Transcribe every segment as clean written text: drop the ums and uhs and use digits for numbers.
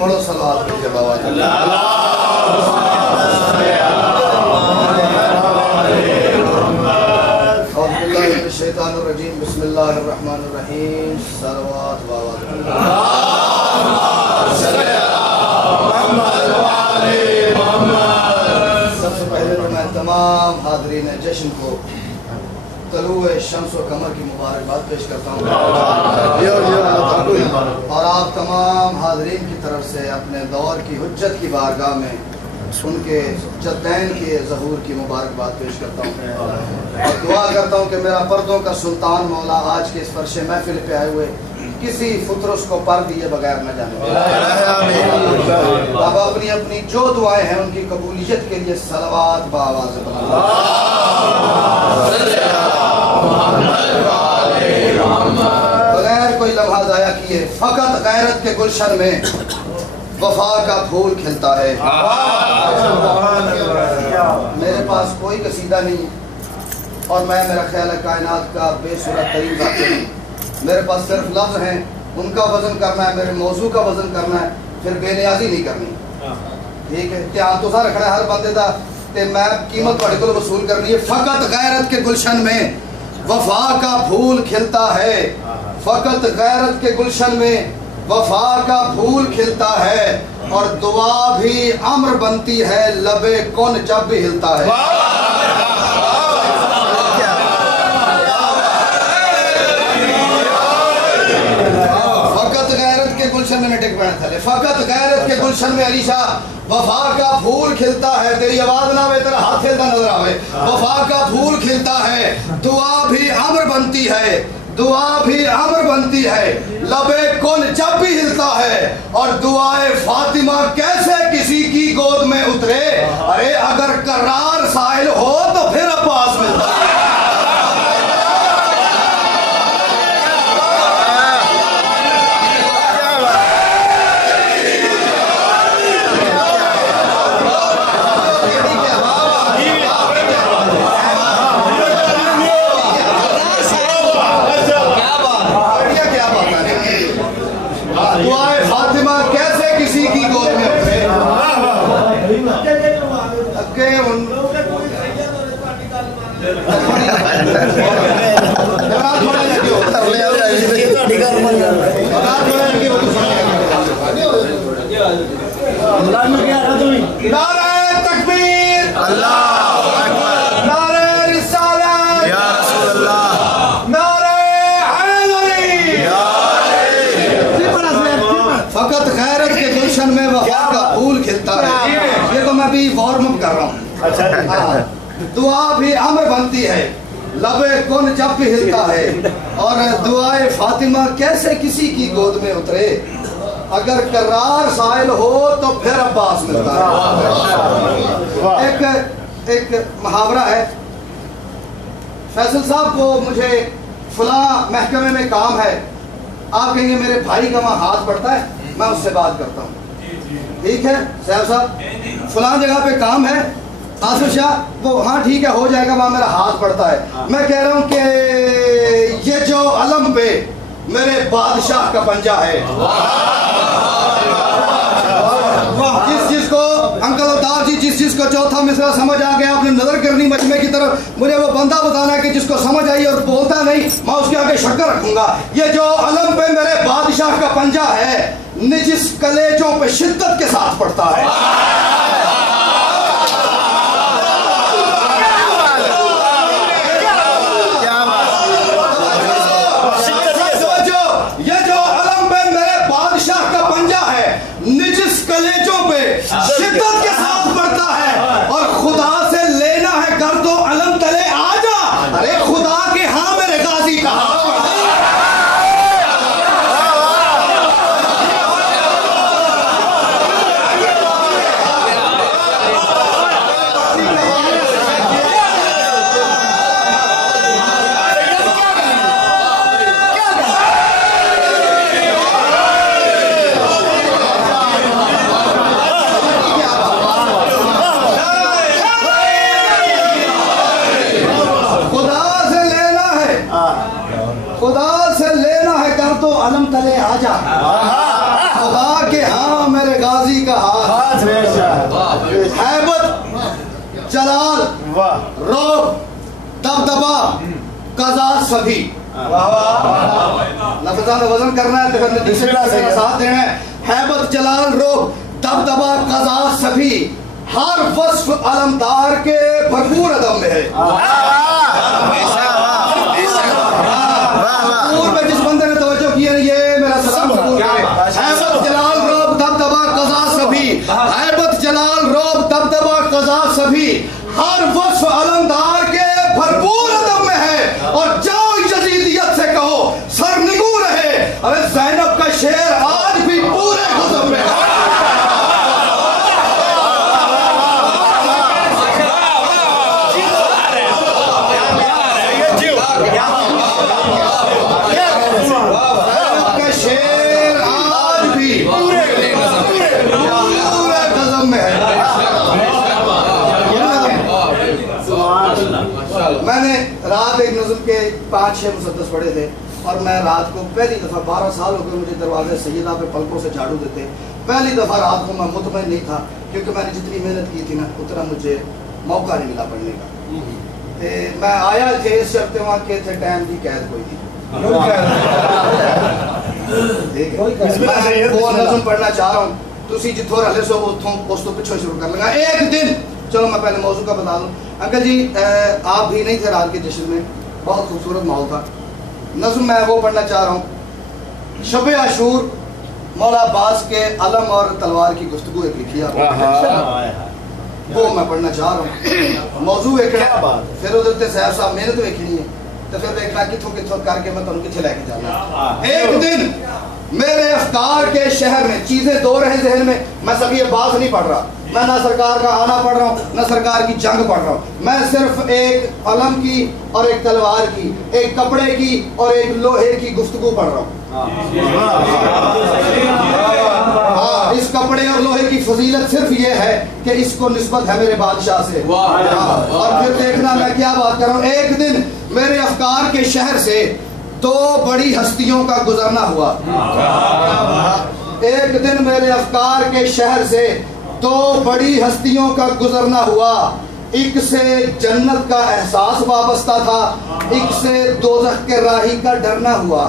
पढ़ो सलावत के बाबा शैतानुर्रजीम बिस्मिल्लाहिर्रहमानिर्रहीम सलावत बाबा। सबसे पहले तो मैं तमाम हाज़रीन जश्न को तलुए शम्स व कमर की मुबारकबाद पेश करता हूँ और आप तमाम हाज़रीन की तरफ से अपने दौर की हुज्जत की बारगाह में उनके जद्दैन के ज़हूर की मुबारकबाद पेश करता हूँ और दुआ करता हूँ कि मेरा पर्दों का सुल्तान मौला आज के इस फर्श महफिल पे आए हुए किसी फुतरस को पर दिए बगैर न जाने। अब अपनी अपनी जो दुआएं हैं उनकी कबूलियत के लिए सलावत बावाज़ बगैर कोई लम्हा ज़ाया किए फ़कत गैरत के गुलशन में वफा का फूल खिलता है। मेरे पास कोई कसीदा नहीं और मैं मेरा ख्याल है कायनात का बेसुरत तरीन ज़ाकिर हूं। मेरे पास सिर्फ लफ्ज़ हैं, उनका वज़न करना है, मेरे मौजू का वज़न करना है, फिर बेनियाजी नहीं करनी। ठीक है, ध्यान तो सा रखना है हर बंदे का ते मैं कीमत थोड़े को वसूल करनी है। फ़कत गैरत के गुलशन में वफा का फूल खिलता है, फ़कत गैरत के गुलशन में वफा का फूल खिलता है और दुआ भी अम्र बनती है लबे कौन जब भी हिलता है। फ़कत गैरत के गुलशन में टिक पड़ा था, फ़कत गैरत के गुलशन में अलीशा वफा का फूल खिलता है। तेरी आवाज ना आवे, तेरा हाथ हिलता नजर आवे। वफा का फूल खिलता है, दुआ भी अम्र बनती है, दुआ भी अम्र बनती है, लबे कौन जब भी हिलता है और दुआए फातिमा कैसे किसी की गोद में उतरे। अरे अगर करार साहिल हो तो फिर अब्बास मिलता है। दुआए फातिमा कैसे किसी की गोद में उतरे। नारे तकबीर, अल्लाहु अकबर, नारे रिसालत या रसूल अल्लाह, नारे हैदरी या फ़कत गैरत के गुलशन में वफा का फूल खिलता है। ये तो मैं भी वार्म अप कर रहा हूँ। दुआ भी अम्र बनती है, लबे कौन जब भी हिलता है और दुआए फातिमा कैसे किसी की गोद में उतरे। अगर करार साहिल हो तो फिर अब्बास मिलता है। एक मुहावरा है, फैसल साहब को मुझे फलां महकमे में काम है, आप कहेंगे मेरे भाई का वहाँ हाथ पड़ता है, मैं उससे बात करता हूँ। ठीक है साहब साहब, फलां जगह पे काम है, आसिफ शाह वो हाँ ठीक है हो जाएगा, वहाँ मेरा हाथ पड़ता है। मैं कह रहा हूँ कि ये जो अलम पे मेरे बादशाह का पंजा है, जिसको अंकल अवतार जी जिस को चौथा मिसरा समझ आ गया, आपने नजर करनी मजमे की तरफ, मुझे वो बंदा बताना है कि जिसको समझ आई और बोलता नहीं, मैं उसके आगे शक्कर रखूंगा। ये जो अलम पे मेरे बादशाह का पंजा है, निजिस कलेजों पे शिद्दत के साथ पड़ता है। शिद्दत के साथ पड़ता है और खुदा से लेना है कर दो अलम तले आजा। अरे खुदा के हाँ मेरे गाजी का हाथ पड़ता है। खुदा से लेना है कर तो अलम तले आजा, खुदा के हाँ मेरे गाजी का हाथ, हैबत जलाल रोब दबदबा कजा सभी। लफ्ज़ां का वजन करना है तो फिर साथ देना है। हैबत जलाल रोब दबदबा कजा सभी, हर वस्फ अलमदार के भरपूर अदम में है। में जिस बंदे ने तवज्जो की है ये मेरा सलाम कबूल करे। हैबत जलाल रोब दबदबा कजा सभी, हैबत जलाल रोब दबदबा कजा सभी, हर वस्फ अलमदार के भरपूर अदम में है। और जाओ यजीदियत से कहो सर निगू रहे, अरे ज़ैनब का शेर आज भी पूरे गज़ब में है। मैंने रात एक नज़्म के 5-6 मुसद्दस पढ़े थे और मैं रात को पहली दफ़ा 12 साल हो गए मुझे दरवाजे सैयदा पे पलकों से झाड़ू देते, पहली दफ़ा रात को मैं मुतमईन नहीं था क्योंकि मैंने जितनी मेहनत की थी ना उतना मुझे मौका नहीं मिला पढ़ने का। मैं आया थे इस शर्त वहाँ के थे टाइम की कैद कोई नहीं, वो नज़्म पढ़ना चाह रहा हूँ। तुसी जिथों रले सो उथों उस तो पिछों शुरू कर लगा। एक दिन चलो मैं पहले मौजू का बता दूं। अंकल जी आप भी नहीं थे रात के जश्न में, बहुत खूबसूरत माहौल था। नज़्म मैं वो पढ़ना चाह रहा हूँ। शब आशूर मौला अब्बास के अलम और तलवार की गुफ्तगू एक लिखी है, वो मैं पढ़ना चाह रहा हूँ। मौजू एक फिर उधर साहब साहब मेहनत वेखनी है तो फिर देखना किथों किथों करके मैं तुम किथे लेके जाना। एक दिन मेरे अफ्कार के शहर में चीजें दो रहे जहन में, मैं सब ये बात नहीं पढ़ रहा, मैं ना सरकार का आना पढ़ रहा हूँ ना सरकार की जंग पढ़ रहा हूँ, मैं सिर्फ एक अलम की और एक तलवार की, एक कपड़े की और एक लोहे की गुफ्तगू पढ़ रहा हूँ। हाँ, इस कपड़े और लोहे की फजीलत सिर्फ ये है कि इसको निस्बत है मेरे बादशाह से। और फिर देखना मैं क्या बात कर रहा हूँ। एक दिन मेरे अफकार के शहर से दो बड़ी हस्तियों का गुजरना हुआ। एक दिन मेरे अफकार के शहर से दो बड़ी हस्तियों का गुजरना हुआ। एक से जन्नत का एहसास वाबस्ता था, एक से दोज़ख के राही का डरना हुआ।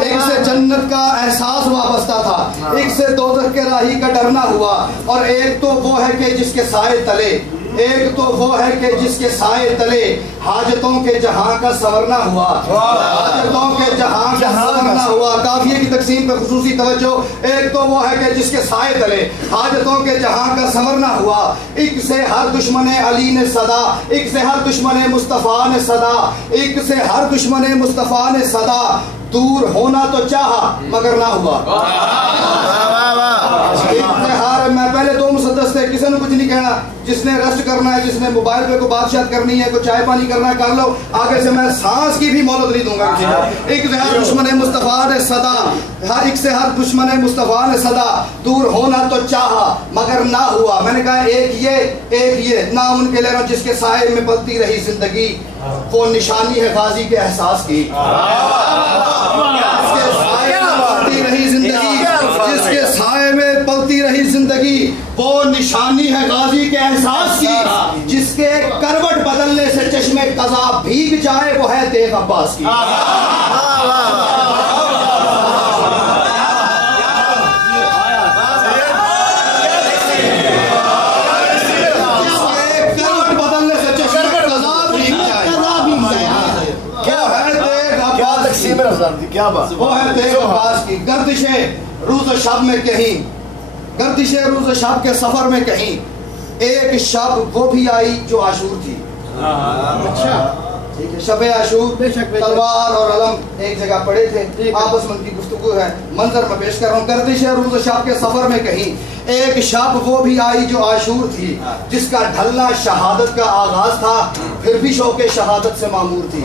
एक से जन्नत का एहसास वाबस्ता था, एक से दोज़ख के राही का डरना हुआ। और एक तो वो है कि जिसके साए तले, एक तो वो है कि जिसके साए तले हाजतों के जहां का संवरना हुआ। हाजतों के जहां का संवरना हुआ। काफिये की तकसीम पे खुसूसी तवज्जो। एक तो वो है कि जिसके साए तले हाजतों के जहां का संवरना हुआ। एक से हर दुश्मन अली ने सदा, एक से हर दुश्मन मुस्तफ़ा ने सदा, एक से हर दुश्मन मुस्तफ़ा ने सदा दूर होना तो चाहा मगर ना हुआ। मैं पहले दो मुसद्दस थे, किसी ने कुछ नहीं कहना। जिसने रेस्ट करना है, जिसने मोबाइल पे को बातचीत करनी है, कोई चाय पानी करना है कर लो। आगे से मैं सांस की भी मोहलत नहीं दूंगा किसी को। एक से हर दुश्मन मुस्तफ़ा ने सदा, हर एक से हर दुश्मन मुस्तफ़ा ने सदा दूर होना तो चाहा मगर ना हुआ। मैंने कहा एक ये नाम उनके ले रहा हूं जिसके साए में पलती रही जिंदगी, वो निशानी है गाजी के एहसास की। जिसके साए में पलती रही जिंदगी, वो निशानी है गाजी के एहसास की। जिसके करवट बदलने से चश्मे कज़ा भीग जाए, वो है देख अब्बास की। करवट बदलने से चश्मे कज़ा भीग जाए, क्या बात, वो है देख अब्बास की। गर्दिशे रोज़ शब में कहीं, गर्दिशे रोज़ शब के सफर में कहीं, एक शब वो भी आई जो आशूर थी। अच्छा ठीक है, शब आशूर तलवार और अलम एक जगह पड़े थे, आपस में उनकी गुफ्तगू है। मंजर में पेश कर रहा हूँ। गर्दिशे रोज़ शब के सफर में कहीं, एक शब वो भी आई जो आशूर थी, जिसका ढलना शहादत का आगाज था, फिर भी शौके शहादत से मामूर थी।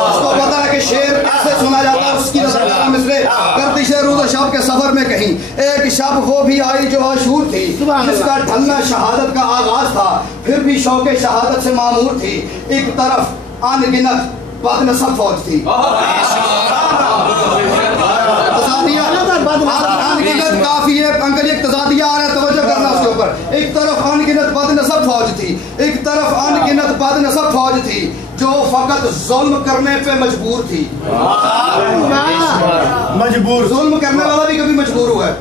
उसको पता है कि के शेर ऐसे सुना जाता है, उसकी नजर मिसरे गर्दिश रोज़ शब के सफर में कहीं एक शब वो भी आई जो आशूर थी, जिसका ढलना शहादत का आगाज था, फिर भी शौके शहादत से मामूर थी। एक तरफ अनगिनत बदनसब फौज थी, अनगिनत काफी है अंकल, एक तजादिया आ रहा है, तवज्जो करना उसके ऊपर। एक तरफ अनगिनत बदनसब फौज थी, एक तरफ अनगिनत बदनसब फौज थी जो फकत जुल्म करने पे मजबूर थी। मजबूर जुल्म करने वाला भी कभी मजबूर हुआ है,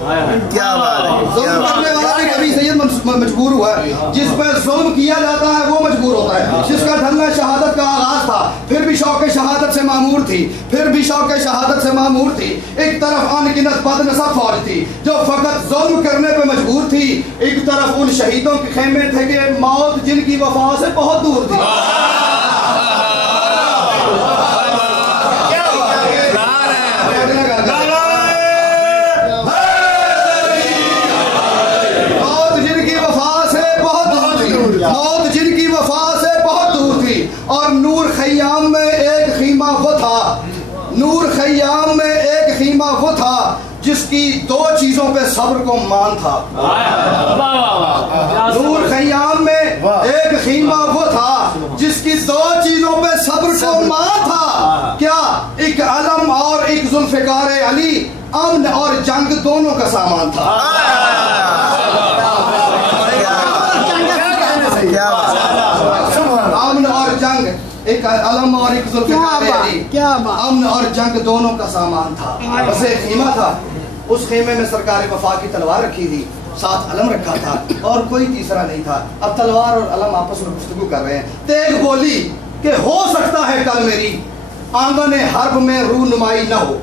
क्या बात है, जुल्म करने वाला भी कभी सैयद मजबूर हुआ है। जिस पर जुल्म किया जाता है वो मजबूर होता है, जिसका ढलना शहादत का आगाज था, फिर भी शौके शहादत से मामूर थी, फिर भी शौके शहादत से मामूर थी। एक तरफ अनगिनत बदनसब फौज थी जो फकत जुल्म करने पे मजबूर थी, एक तरफ उन शहीदों के खेमे थे कि मौत जिनकी वफा से बहुत दूर थी। मौत जिनकी वफा से बहुत दूर थी। और नूर खयाम में एक खीमा वो था, नूर खयाम में एक खीमा वो था जिसकी दो चीजों पे सब्र को मान था। नूर खयाम में एक खीमा वो था जिसकी दो चीजों पे सब्र को मान था। क्या? एक अलम और एक जुल्फिकार अली, अमन और जंग दोनों का सामान था। अमन और जंग, एक अलम और एक जुल्फिकार अली, अमन और जंग दोनों का सामान था। बस एक खीमा था, उस खेमे में सरकार वफा की तलवार रखी थी, साथ अलम रखा था और कोई तीसरा नहीं था। अब तलवार और अलम आपस में गुफ्तगू कर रहे हैं। तेग बोली कि हो सकता है कल मेरी आंगन हर्ब में रूनुमाई न हो।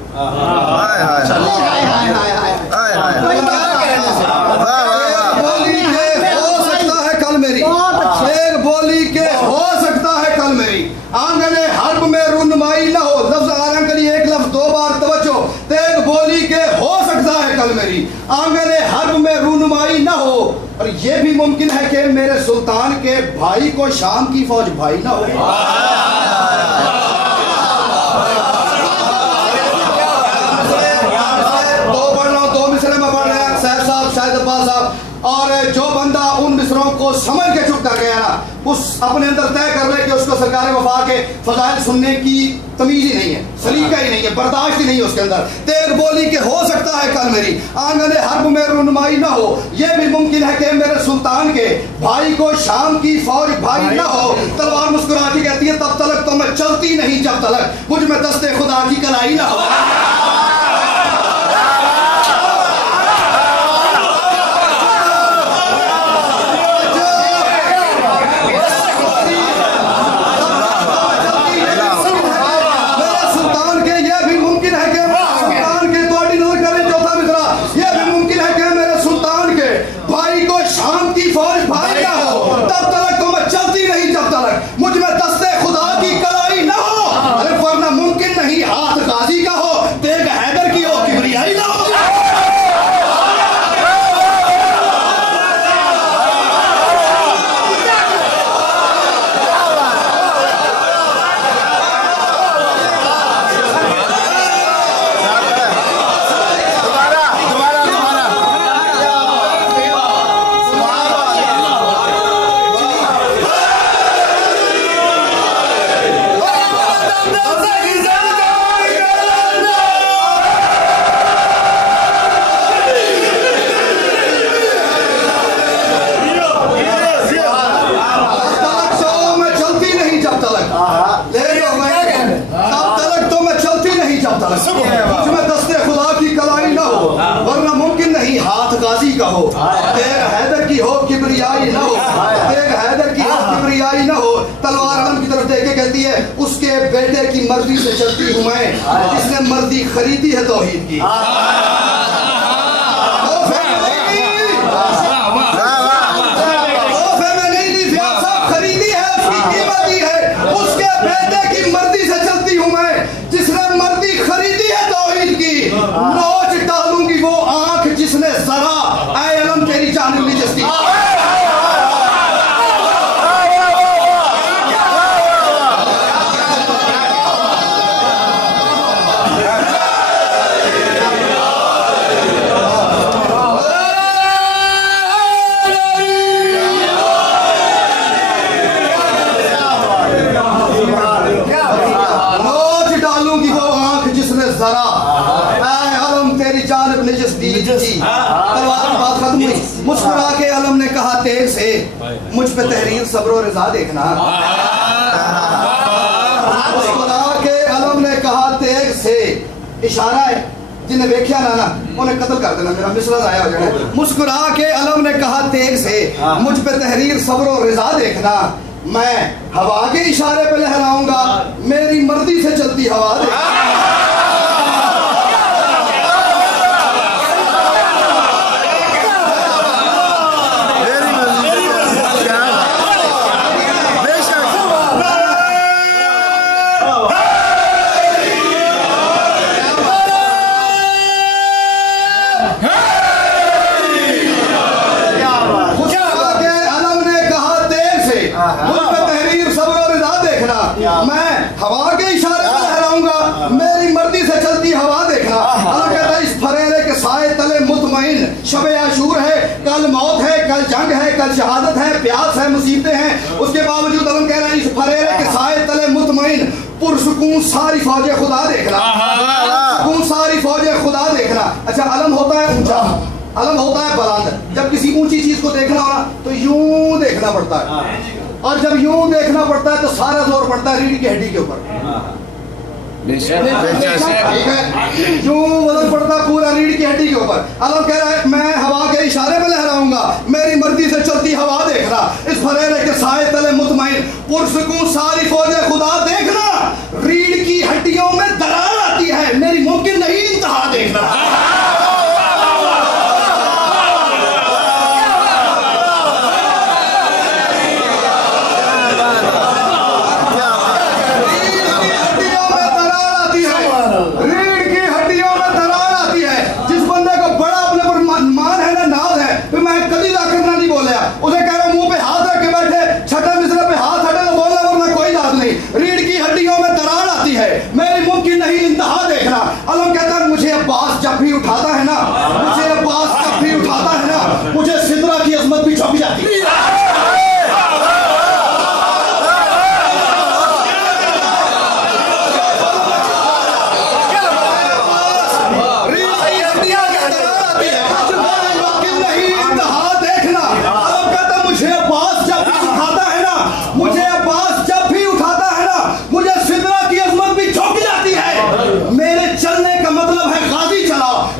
शेर बोली के हो सकता है कल मेरी आंगन हर्ब में रूनुमाई न हो। लफ्ज आराम करिए, एक लफ्ज दो बार तवज्जो। तेग बोली के हो सकता है कल मेरी आंगन हर्ब में रूनुमाई न हो, और ये भी मुमकिन है कि मेरे सुल्तान के भाई को शाम की फौज भाई न हो। दो मिसरे में पढ़ रहे हैं साहब साहब, शाहिद अब्बास साहब, और जो बंदा उन मिसरों को समझ के चुप कर गया ना, उस अपने अंदर तय कर ले कि उसको सरकार वफा के फजाइल सुनने की तमीज ही नहीं है, सलीका ही नहीं है, बर्दाश्त ही नहीं है उसके अंदर। तेग बोली कि हो सकता है कल मेरी आंगन हर्ब में रूनुमाई ना हो, यह भी मुमकिन है कि मेरे सुल्तान के भाई को शाम की फौज भाई ना हो। तलवार मुस्कुरा के कहती है तब तलक तो मैं चलती नहीं जब तलक मुझ में दस्ते खुदा की कलाई ना हो। मुझ में दस्ते खुदा की कलाई ना हो, अरे वरना मुमकिन नहीं हाथ गाजी का हो, तेग हैदर की हो, किबरियाई ना हो। मुझ में दस्ते खुदा की कलाई ना हो, वरना मुमकिन नहीं हाथ गाजी का हो, तेग हैदर की हो किबरियाई ना हो, तेग हैदर की हो किबरियाई ना हो। तलवार अलम की तरफ देख के कहती है उसके बेटे की मर्जी से चलती हूँ मैं, जिसने मर्जी खरीदी है तौहीद की। खरीदी है, उसकी कीमत दी है, उसके बेटे की मर्जी से चलती हूँ मैं, जिसने मर्जी खरीदी है तौहीद की। नोच डालूंगी वो आंख जिसने जरा ऐ अलम तेरी जान ली जस्ती। जी तलवार की बात खत्म हुई। मुस्कुरा के अलम ने कहा तेग से, मुझ पे तहरीर सब्र और रिजा देखना। मुस्कुरा के अलम ने कहा तेग से, इशारा है जिन्हें वेख्या ना उन्हें कत्ल कर देना, मेरा मिसरा जाया हो जाए। मुस्कुरा के अलम ने कहा तेग से, मुझ पे तहरीर सब्र और रिजा देखना। मैं हवा के इशारे पे लहराऊंगा, मेरी मर्जी से चलती हवा देखना। मैं हवा के इशारे पर लहराऊंगा, मेरी मर्जी से चलती हवा देखना। अल्लाह कहता है इस फरेरे के साए तले मुतमईन शब आशूर है, कल मौत है, कल जंग है, कल शहादत है, प्यास है, मुसीबतें हैं। उसके बावजूद अल्लाह कह रहा है इस फरेरे के साए तले मुतमईन पुरसुकून सारी फौज खुदा देखना, पुरसुकून सारी फौज खुदा देखना। अच्छा, अलम होता है ऊंचा, अलम होता है बुलंद। जब किसी ऊंची चीज को देखना हो ना तो यूं देखना पड़ता है, और जब यूं देखना पड़ता है तो सारा जोर पड़ता है रीढ़ की हड्डी के ऊपर। यूं वजन पड़ता है पूरा रीढ़ की हड्डी के ऊपर। अल्लाह कह रहा है मैं हवा के इशारे में लहराऊंगा, मेरी मर्जी से चलती हवा देखना। इस फरेरे के साए तले मुतमईन पुरसुकून सारी फौज खुदा देखना। रीढ़ की हड्डियों में दरार आती है, मेरी मुमकिन नहीं इंतहा देखना। उसे कह रहा मुंह पे हाथ रख के बैठे, छठे मिसरे पे हाथ हटे तो बोलना, वरना कोई बात नहीं। रीढ़ की हड्डियों में दरार आती है, मेरी मुमकिन नहीं इंतहा देखना। अल्लाह कहता है मुझे अब्बास जब भी उठाता है ना, मुझे अब्बास जब भी उठाता है ना, मुझे सिदरा की अजमत भी झुक जाती है।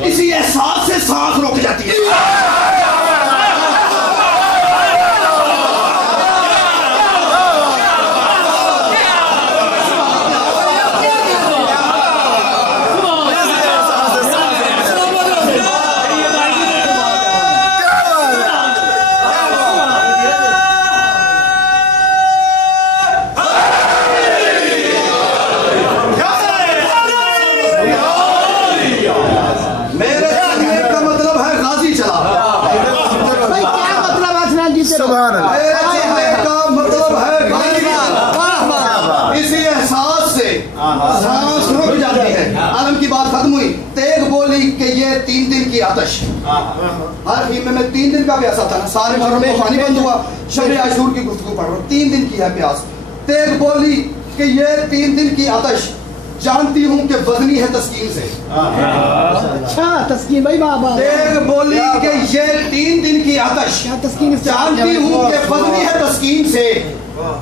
इसी एहसास से सांस रुक जाती है। इसी एहसास से सांस रुक जाती है। आलम की बात खत्म हुई। तेग बोली कि ये 3 दिन की आतिश, हर फीम में 3 दिन का प्यासा था ना, सारे घरों में पानी बंद हुआ। शब आशूर की गुफ्तगू पढ़ रहा हूँ, 3 दिन की है प्यास। तेग बोली कि ये 3 दिन की आतिश जानती हूँ कि बदनी है तस्कीन से। अच्छा तस्कीन भाई बाबा। तेग बोली कि ये 3 दिन की आतिश जानती हूँ कि बदनी है तस्कीन से,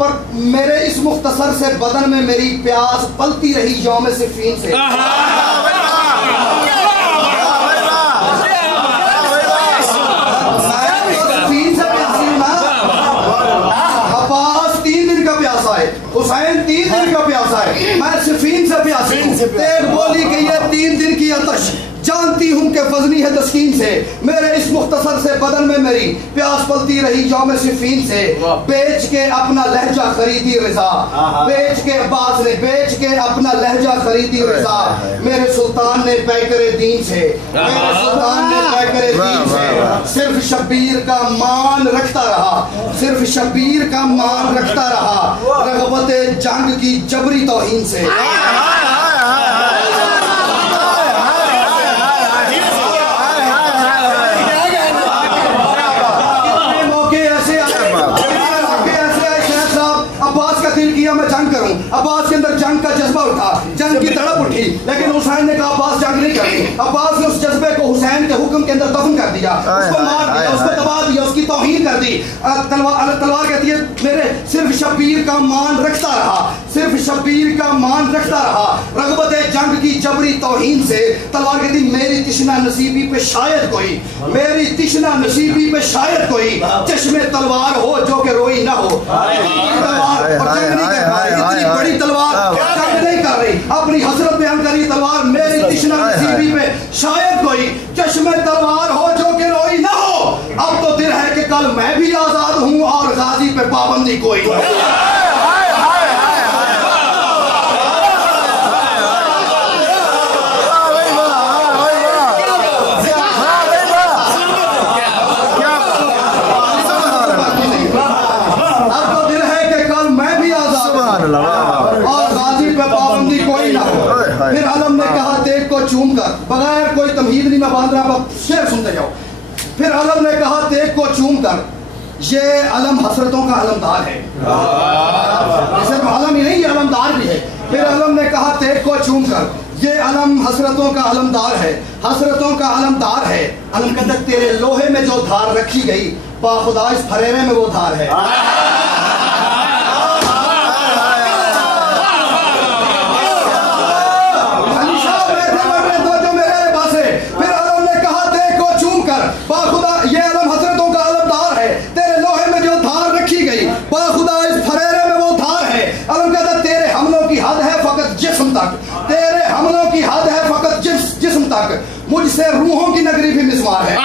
पर मेरे इस मुख्तसर से बदन में मेरी प्यास पलती रही यौम सिफीन से। अब्बास 3 दिन का प्यासा है, हुसैन 3 दिन का प्यासा है, मैं सिफीन से प्यासी हूँ। तेग बोली कि ये 3 दिन की आतिश जानती हूँ कि फजनी है तस्कीन से, मेरे इस मुख्तसर से बदन में मेरी प्यास पलती रही यौम सिफीन से। बेच के अपना लहजा खरीदी रिजा, बेच के अब्बास ने बेच के अपना लहजा खरीदी रिजा। मेरे सुल्तान ने पैकरे दीन से, मेरे सुल्तान ने पैकरे दीन से सिर्फ शब्बीर का मान रखता रहा, सिर्फ शब्बीर का मान रखता रहा, रगबत जंग की जबरी तौहीन से। अब्बास के अंदर जंग का जज्बा उठा, जंग की तड़प उठी, लेकिन हुसैन ने कहा अब्बास जंग नहीं करनी। अब्बास ने उस जज्बे को हुसैन के हुक्म के अंदर दफन कर दिया, उसको मार दिया, उसको दबा दिया, उसकी तौहीन कर दी। तलवार कहती है मेरे सिर्फ शब्बीर का मान रखता रहा, सिर्फ शब्बीर का मान रखता रहा। रगबत जंग की जबरी तौहीन से तलवार कहती मेरी तिश्ना नसीबी पे शायद कोई, मेरी तिश्ना नसीबी पे शायद कोई चश्मे तलवार हो जो कि रोई ना हो। तलवार और जंग नहीं कर रही, इतनी बड़ी तलवार जंग नहीं कर रही, अपनी हसरत बयान कर रही तलवार मेरी तिश्ना नसीबी पे शायद कोई चश्मे तलवार हो जो कि रोई ना हो। अब तो दिल है कि कल मैं भी आजाद हूँ और गाजी पे पाबंदी कोई। फिर अलम ने कहा तेग को चूम कर, बगैर कोई तमहीद नहीं मैं बांध रहा, शेर सुनते जाओ। फिर अलम ने कहा तेग को चूम कर, ये अलम हसरतों का अलमदार है, सिर्फ अलम ही नहीं ये अलमदार भी है। फिर अलम ने कहा तेग को चूम कर, ये अलम हसरतों का अलमदार है, हसरतों का अलमदार है। अलम कहता तेरे लोहे में जो धार रखी गई बाखुदा इस फरेवे में वो धार है। तेरे हमलों की हद है फकत जिस्म तक, मुझसे रूहों की नगरी भी मिसवार है।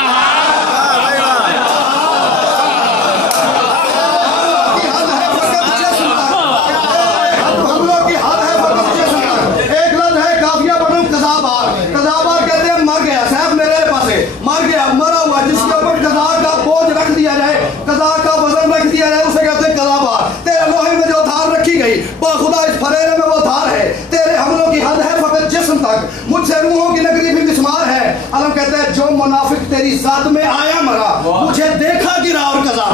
हमलों की हद है फकत जिस्म तक। एक लफ्ज है काफिया बनूं कज़ाबार, कज़ाबार कहते हैं मर गया साहब मेरे पास मर गया, मरा हुआ जिसके ऊपर कज़ा का बोझ रख दिया जाए, कज़ा का वजन रख दिया जाए उसे कहते हैं कज़ाबार। तेरे लोहे में जो धार रखी गई बाखुदा इस फरेरे में वो धार है। तेरे हमलों की हद है फकत जिस्म तक, मुझसे रूहों की नगरी भी मिसमार है। अलम कहता है जो मुनाफिक तेरी जात में आया मरा, मुझे देखा गिरा और कज़ा।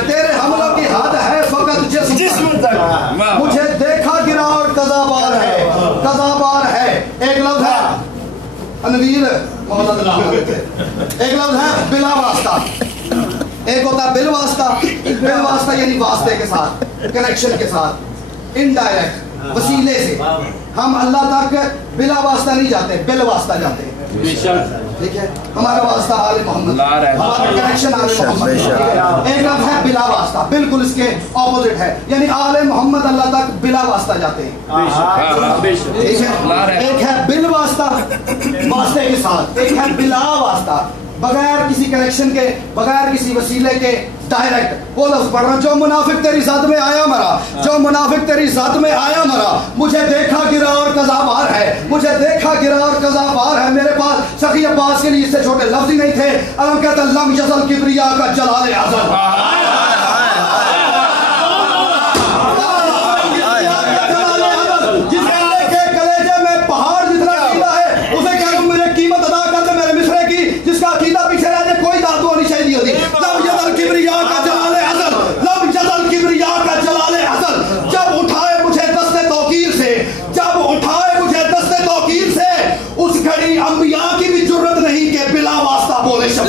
तेरे हमलों की हद है फकत जिस्म तक, मुझे देखा गिरा और कज़ाबार है, कज़ाबार है। एक लफ्ज है अनवीर, एक लफ्ज है बिला वास्ता, एक होता है बिल वास्ता। बिल वास्ता यानी वास्ते के साथ, कनेक्शन के साथ, इनडायरेक्ट वसीले से। हम अल्लाह तक बिला वास्ता नहीं जाते, बिल वास्ता जाते हैं। ठीक है, हमारा वास्ता आले मोहम्मद, हमारा कनेक्शन आले मोहम्मद। एक लफ्ज है बिला वास्ता, बिल्कुल इसके ऑपोजिट है, यानी आले मोहम्मद अल्लाह तक बिला वास्ता जाते हैं। ठीक है, एक है बिल वास्ता वास्ते के साथ, एक है बिला वास्ता बगैर किसी कनेक्शन के, बगैर किसी वसीले के डायरेक्ट। वो लफ्ज पढ़ रहा, जो मुनाफिक तेरी जात में आया मरा, जो मुनाफिक तेरी जात में आया मरा, मुझे देखा गिरा और कज़ाबार है, मुझे देखा गिरा और कज़ाबार है। मेरे पास सखी अब्बास के लिए इससे छोटे लफ्ज ही नहीं थे। अलम कहता लम यज़ल किब्रिया का जलाल अज़ल, अंबिया की भी जरूरत नहीं कि बिला वास्ता बोले शब्द।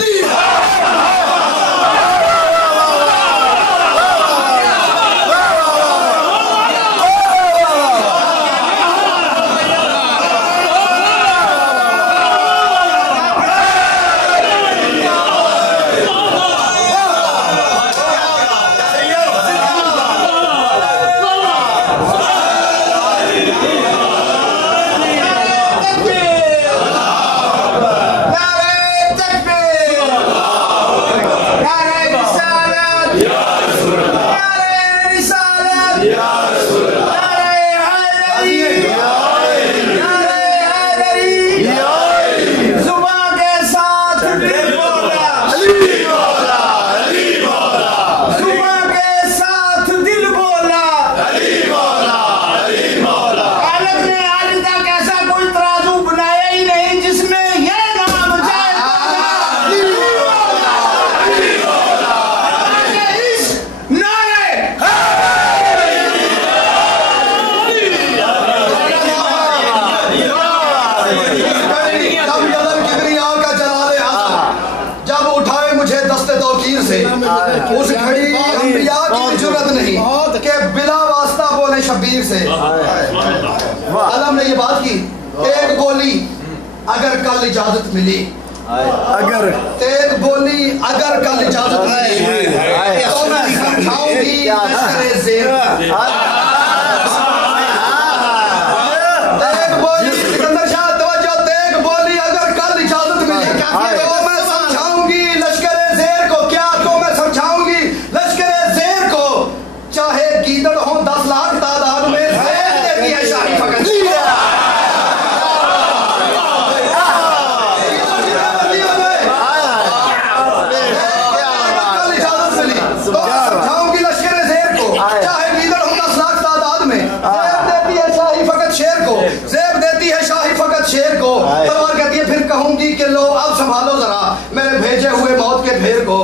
शबीर से, उस घड़ी अंबिया की जरूरत नहीं कि बिला वास्ता बोले शबीर से। आलम ने ये बात की, एक गोली अगर कल इजाजत मिली, अगर एक गोली अगर कल इजाजत मिली तो मैं समझाऊंगी लश्करे ज़ेर। एक गोली सिकंदर शाह तवज्जो, एक गोली अगर कल इजाजत मिली तो मैं समझाऊंगी लश्करे ज़ेर को। क्या तो मैं समझाऊंगी लश्करे ज़ेर को, चाहे गीदड़ हो 10 लाख तादाद में, ज़ेर देती है शाही फकत। शेर को तलवार कहती है, फिर कहूंगी कि लो अब संभालो जरा मेरे भेजे हुए मौत के ढेर को।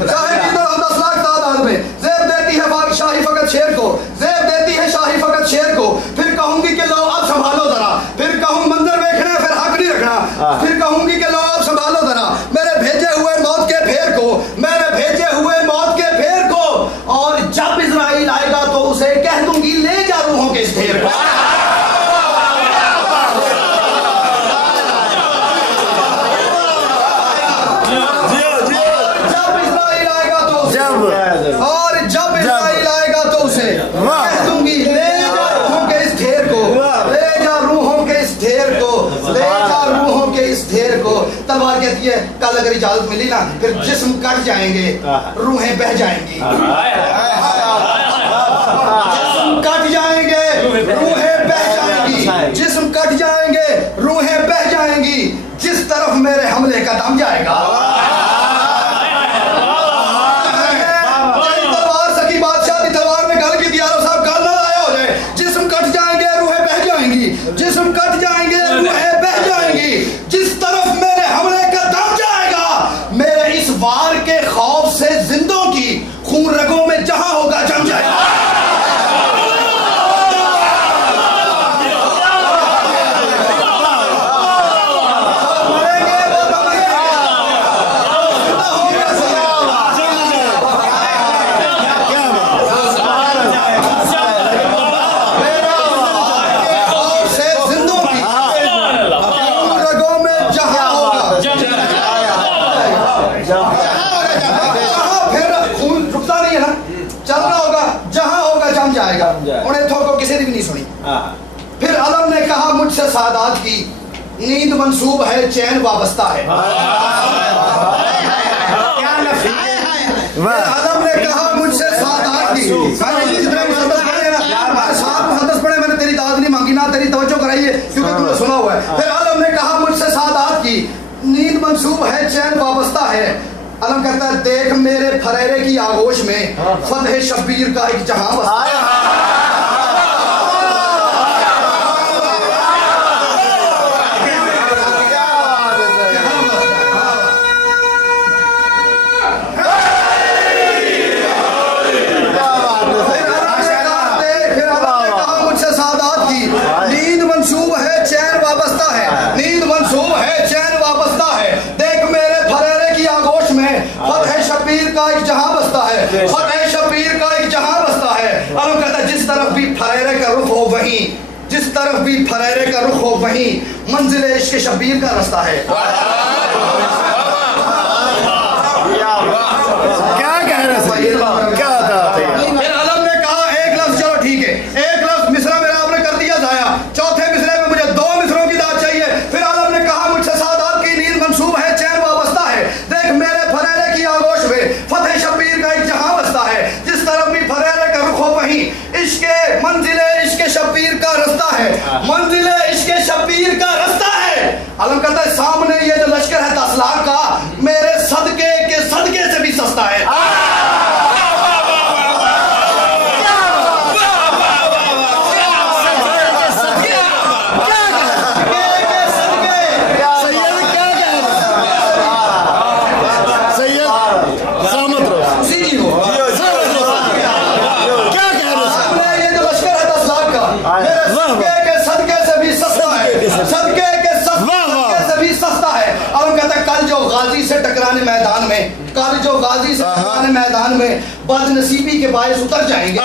चाहे किधर हो 10 लाख तादाद में, ज़ेब देती है शाही फकत शेर को, ज़ेब देती है शाही फकत शेर को। फिर कहूंगी कि लो अब संभालो जरा, फिर कहूं मंजर देखना फिर हक नहीं रखना, फिर कहूंगी कि लो अब संभालो जरा मेरे भेजे हुए मौत के फेर को, मेरे भेजे हुए मौत के फेर को। और जब इजराइल आएगा तो उसे कह दूंगी ले जा रूहों के इस ढेर को। और जब इजराइल आएगा तो उसे कह दूंगी ले जा रूहों के इस ढेर को, ले जा रूहों के इस ढेर को, ले जा रूहों के इस ढेर को। तलवार कहती है कल अगर इजाजत मिली ना, फिर जिस्म कट जाएंगे, रूहें बह जाएंगी, जिस्म कट जाएंगे, रूहें बह जाएंगी, जिस्म कट जाएंगे, रूहें बह जाएंगी, जिस तरफ मेरे हमले का दम जाएगा। जिस्म कट जाएंगे, रूहें बह जाएंगी, जिस तरफ मेरे हमले का दम जाएगा। मेरे इस वार के खौफ से जिंदों की खून रगों में जहां होगा जम जाएगा। उन्हें थोको किसी ने भी नहीं सुनी। फिर आलम ने कहा मुझसे सादात की नींद मंसूब है, चैन वाबस्ता है। आलम ने कहा मुझसे सादात की, मैंने तेरी दाद नहीं मांगी ना तेरी तवज्जो कराइए क्योंकि तुमने सुना हुआ है। फिर आलम ने कहा मुझसे सादात की नींद मंसूब है, चैन वाबस्ता है। आलम कहता है देख मेरे फरेरे की आगोश में फतेह शब्बीर का एक जहां बसा है। नींद मंसूब है, चैन वाबस्ता है, नींद मंसूब है, चैन वाबस्ता है। देख मेरे फरेरे की आगोश में फतेह शब्बीर का एक जहां बसता है, फतेह शब्बीर का एक जहां बसता है। आलम कहता है जिस तरफ भी फरेरे का रुख हो वहीं, जिस तरफ भी फरेरे का रुख हो वहीं मंजिल इश्क शब्बीर का रास्ता है। क्या कह रहे थे, क्या फिर आलम ने कहा एक लफ्ज चलो ठीक है, एक लफ्ज मिसरा मेरा आपने कर दिया जाया, चौथे मिसरे में मुझे 2 मिसरों की दाद चाहिए। फिर आलम ने कहा मुझसे सादात की नींद मंसूब है, चैन वाबस्ता है। देख मेरे फरेरे की आगोश में फतेह शब्बीर का एक जहां बसता है, जिस तरफ भी फरेरे का रुख हो वहीं इश्के मंजिले इश्के शब्बीर का रास्ता है, मंजिले इश्के शब्बीर का रास्ता है। आलम कहता है सामने ये जो लश्कर है 10 लाख का, मेरे सदके के सदके से भी सस्ता है। सदके के से भी सस्ता है। और हम कहते हैं कल जो गाजी से टकराने मैदान में, कल जो गाजी से टकराने मैदान में बदनसीबी के बायस उतर जाएंगे।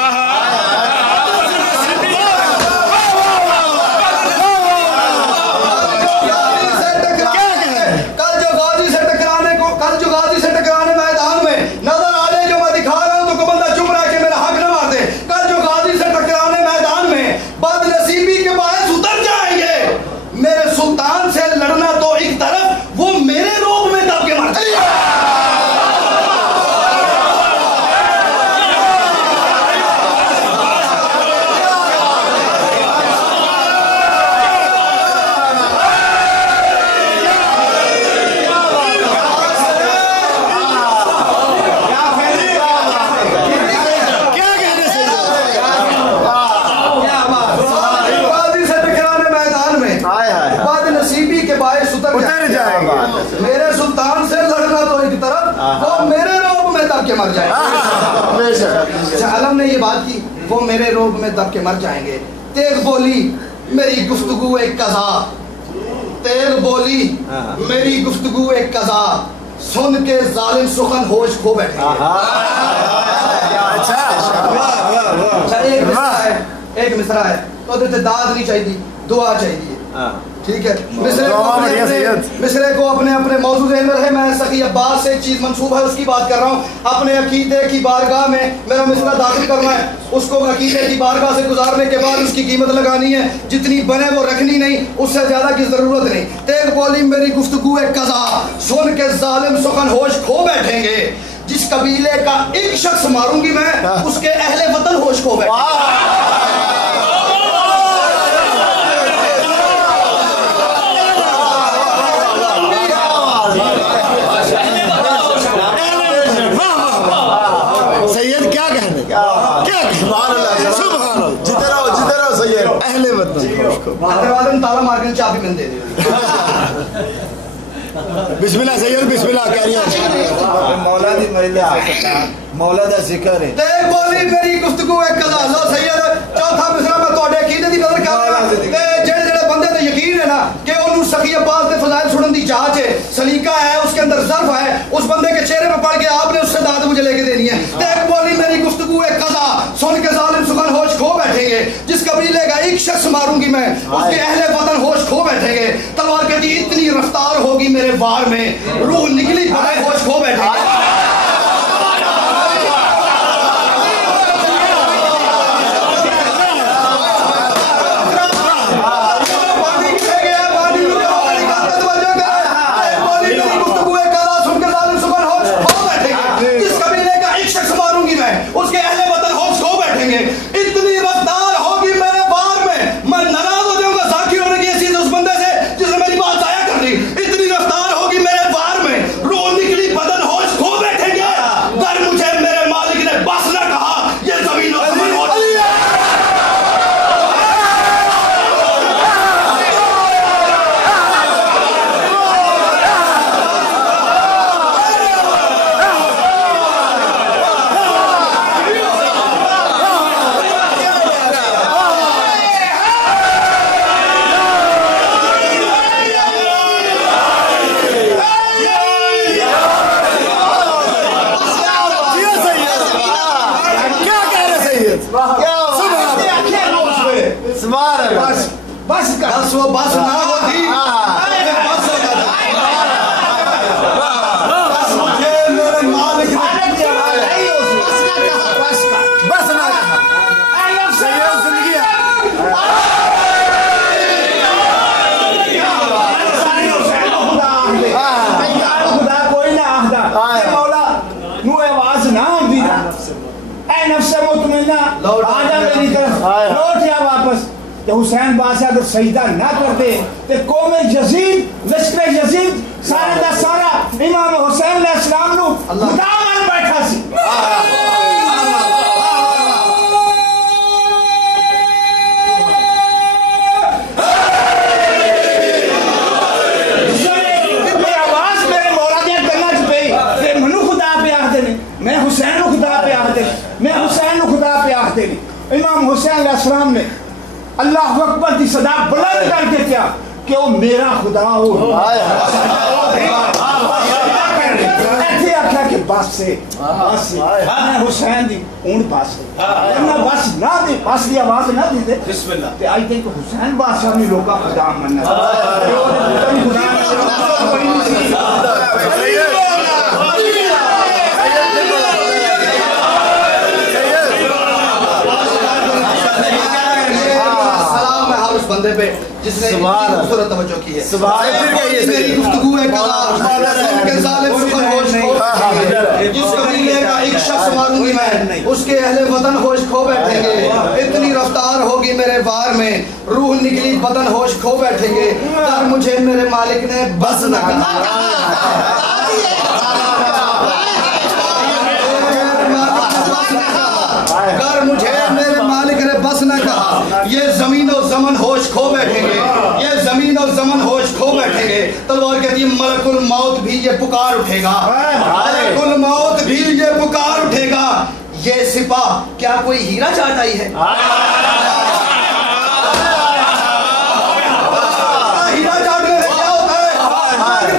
मेरे सुल्तान से लड़ना तो एक तरफ, वो मेरे रोब में दब के मर जाएंगे। आलम ने ये बात की, वो मेरे रोब में दब के मर जाएंगे। तेग बोली मेरी गुफ्तगू एक कज़ा, तेग बोली मेरी गुफ्तगू एक कज़ा, सुन के जालिम सुखन होश खो बैठे। एक मिसरा है तो दाद नहीं चाहिए, दुआ चाहिए। ठीक है, मिसरे को अपने अपने मौजूद है। मैं सखी अब्बास से एक चीज मंसूब है उसकी बात कर रहा हूँ। अपने अकीदे की बारगाह में मेरा मिसरा दाखिल करना है, उसको अकीदे की बारगाह से गुजारने के बाद उसकी कीमत लगानी है, जितनी बने वो रखनी नहीं, उससे ज्यादा की जरूरत नहीं। तेग बोली मेरी गुफ्तगू एक कज़ा, सुन के जालिम सुखन होश खो बैठेंगे। जिस कबीले का एक शख्स मारूंगी मैं, उसके अहले वतन होश खो बैठेंगे। ताला मार के चाबी मैंने दे दी। बिस्मिल्लाह सैयद, बिस्मिल्लाह कह रही है मौला दी मौला दा जिक्र है। ते बोली मेरी गुफ्तगू एक कज़ा। लो सैयद, चौथा मिसरा मैं तोड़े अकीदे दी कदर कर रहा हूं। ते जेड़े बंदे ते यकीन है ना कि ओनू सखी अब्बास दे फजाइल सुनन दी जांच है, सलीका है, उसके अंदर ज़र्फ है, उस बंदे के चेहरे पे पड़ के आपने उससे दाद मुझे लेके देनी है। ते बोली मेरी गुफ्तगू एक कज़ा, सुन के जालिम सुखन होश खो बैठेंगे। जिस कबीले का एक शख्स मारूंगी मैं, उसके अहले वतन होश खो बैठेंगे। तलवार कहती इतनी रफ्तार होगी मेरे वार में, रूह निकली पड़े होश खो बैठेंगे। इतनी रफ्तार होगी मेरे बार में, मैं नाराज हो जाऊंगा साथी होने की ऐसी उस बंदे से जिसने मेरी बात जाया कर दी। इतनी रफ्तार होगी मेरे बार में, रोह निकली बदन होश खो बैठेंगे। अगर मुझे मेरे मालिक ने बस न कहा, ये जमीन बस वो बस ना होती, मुझे मेरे मालिक बस ना खुदा कोई ना आखदा मौला नू आवाज ना आती, ऐ नफ्स मुतमइन्ना आ जा मेरी तरफ, लौट जा वापस। तो हुसैन बादशाह अगर सजदा ना करते तो कौम यजीद, लश्कर यजीद सारे दा सारा इमाम हुसैन अलैहिस्सलाम नु खुदा मान बैठा सी। आवाज मेरे मौला दे गल्लां च पई ते मनु खुदा पे आखदे ने, मैं हुसैन नु खुदा पे आखदे, मैं हुसैन नु खुदा पे आखदे ने। इमाम हुसैन अलैहिस्सलाम ने अल्लाह अकबर की सदा बुलंद करके क्या कि वो मेरा खुदा हो। ऐसे आख्या कि बस से मैं हुसैन दी ऊंट पास ना बस ना दी बस दी आवाज ना दी दे बिस्मिल्लाह ते आई थिंक हुसैन बादशाह ने लोका खुदा मनना बंदे पे जिसने खूबसूरत तवज्जो की है। मेरी गुफ्तगू है जिस कबीले का एक शख्स मारूंगी मैं उसके अहले वतन होश खो बैठेंगे। इतनी रफ्तार होगी मेरे बार में रूह निकली बदन होश खो बैठेंगे। अगर मुझे मेरे मालिक ने बस न अगर मुझे मेरे मालिक ने बस न कहा ये जमीन और जमन होश खो बैठेंगे। ये जमीन और जमन होश खो बैठेंगे। तलवार कहती है मलकुल मौत भी ये पुकार उठेगा। मलकुल मौत भी ये पुकार उठेगा। ये सिपा क्या कोई हीरा चाट आई है? हीरा चाटने से क्या होता है?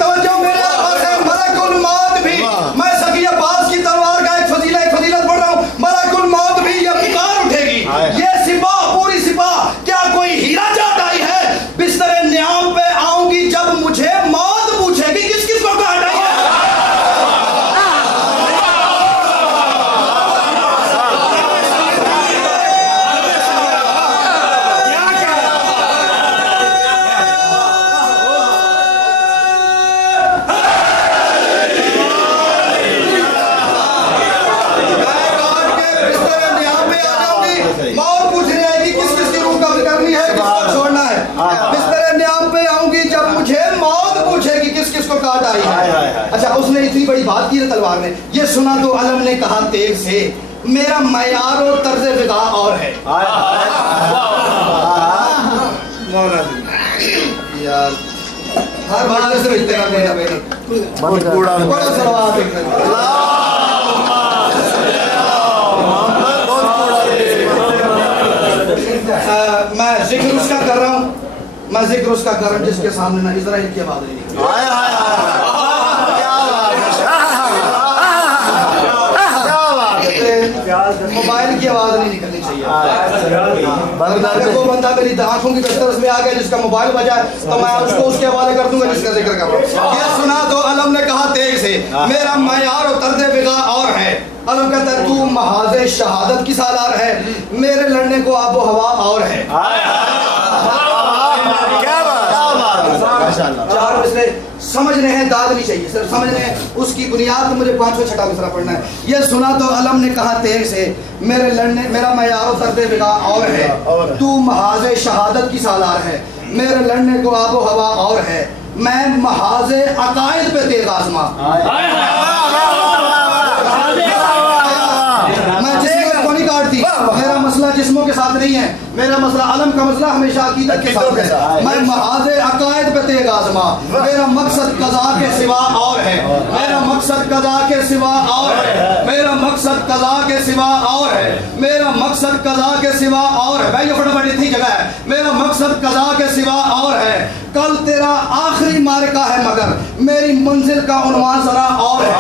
तवज्जो मेरे पास है। मलकुल मौत भी मैं सकी अब्बास की तलवार का एक फजीलत पढ़ रहा हूँ। मलकुल मौत भी ये पुकार उठेगी। ये सिपा पूरी सिपा क्या कोई हीरा चाट आई है? बिस्तरे न्याम पे आऊंगी जब मुझे मौत पूछेगी किस किस को काट आई है? अच्छा उसने इतनी बड़ी बात की तलवार ने। ये सुना तो अलम ने कहा तेग से मेरा मयार और तर्ज विदा और है। यार हर बात से इतना मैं जिक्र उसका कर रहा हूँ। मैं जिक्र उसका कर रहा हूँ जिसके सामने ना इजराइल की आवाज नहीं मोबाइल की आवाज नहीं निकलनी चाहिए। वो बंदा मेरी आंखों की दस्तरस में आ गया जिसका मोबाइल बजा है तो मैं उसको उसके हवाले कर दूंगा जिसका जिक्र कर रहा हूँ। ये सुना तो अलम ने कहा तेग से मेरा मयार और तर्ज विदा और है। अलम कहता है तू महाज़े शहादत की सालार है। मेरे लड़ने को आबो हवा और है। चार मिसरे समझने हैं दाद नहीं चाहिए सिर्फ समझने हैं। उसकी बुनियाद मुझे 5वां छठा मिसरा पढ़ना है। ये सुना तो अलम ने कहा तेग से मेरे लड़ने मेरा मयार तर्द विदा और है। तू महाज़े शहादत की सालार है। मेरे लड़ने को आबो हवा और है। मैं महाज़े अकायद पे तेग आजमा। मैं जिस्म को नहीं काटती। मेरा मसला जिस्मों के साथ नहीं है। मेरा मसला अलम का मसला हमेशा अकीदत के साथ है। मैं महाज़े अकायद पे तेग आजमा। मेरा मकसद कज़ा के सिवा और है। मेरा मकसद कज़ा के सिवा और है। मेरा मकसद कज़ा के सिवा और है। मेरा मकसद कज़ा के सिवा और है। भाई ये फटाफट इतनी जगह है। मेरा मकसद कज़ा के सिवा और है। कल तेरा आखिरी मार्का है मगर मेरी मंजिल का उन्वान जरा और है।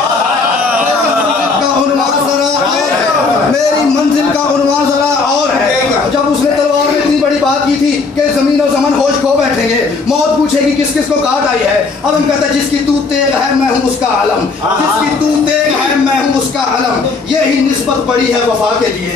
मेरी मंजिल का उन्वान जरा और है। जब उसने तलवार में इतनी बड़ी बात की थी कि जमीन और जमन होश खो बैठेंगे। मौत पूछेगी किस किस को काट आई है। अलम कहता है जिसकी तू तेग है मैं हूँ उसका अलम। जिसकी तू तेग है मैं हूँ उसका अलम। यही निस्बत पड़ी है वफा के लिए।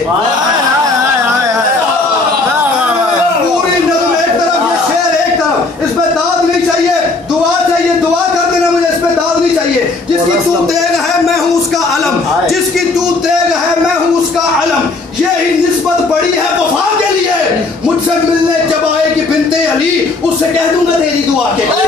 पूरी नज़्म एक तरफ ये शेर एक तरफ। इस पे दाद नहीं चाहिए दुआ चाहिए। दुआ कर देना मुझे। इस पे दाद नहीं चाहिए। जिसकी तू तेग है मैं हूँ उसका अलम। जिसकी तू तेग है मैं हूँ उसका अलम। यही निस्बत पड़ी है वफा के लिए। मुझसे मिलने जब आएगी बिनते अली उससे कह दूंगा तेरी दुआ के लिए।